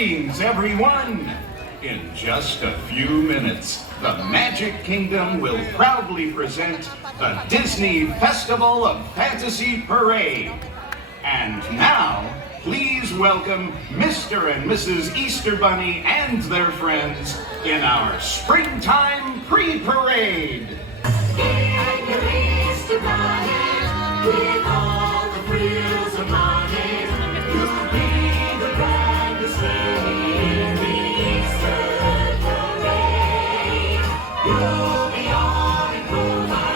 Greetings, everyone! In just a few minutes, the Magic Kingdom will proudly present the Disney Festival of Fantasy Parade. And now, please welcome Mr. and Mrs. Easter Bunny and their friends in our springtime pre-parade. Easter Bunny, with all the frills of money, you'll be the grandest lady in the Easter parade. You'll be on in Clover,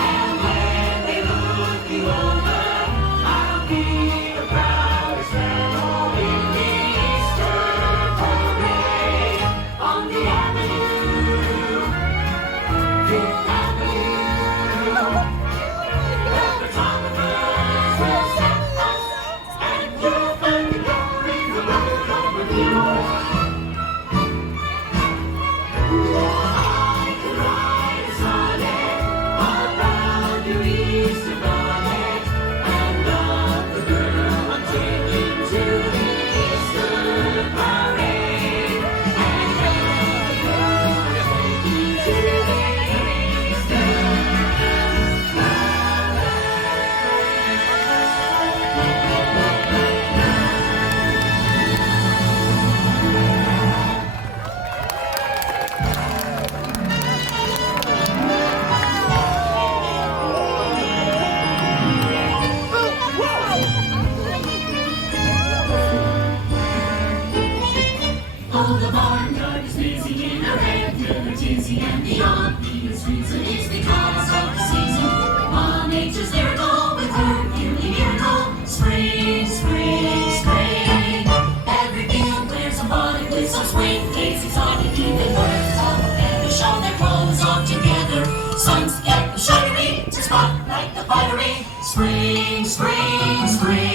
and when they look you over, I'll be the proudest fellow in the Easter parade. On the avenue, Fifth Avenue, the photographers will set us, and you'll find the glory of the road over you. I could ride a sonnet around your Easter bonnet, and love the girl I'm taking to the Easter parade, and love the girl I'm taking to the Easter Oh, the barnyard is busy in a regular tizzy, and beyond Peter's reason it's because of the season. On nature's miracle with her yearly miracle. Spring, spring, spring. Every field wears a bonnet with some spring daisies on it. Even birds of a feather show their clothes off together. Suns get the shuttery to spotlight the buttery. Spring, spring, spring.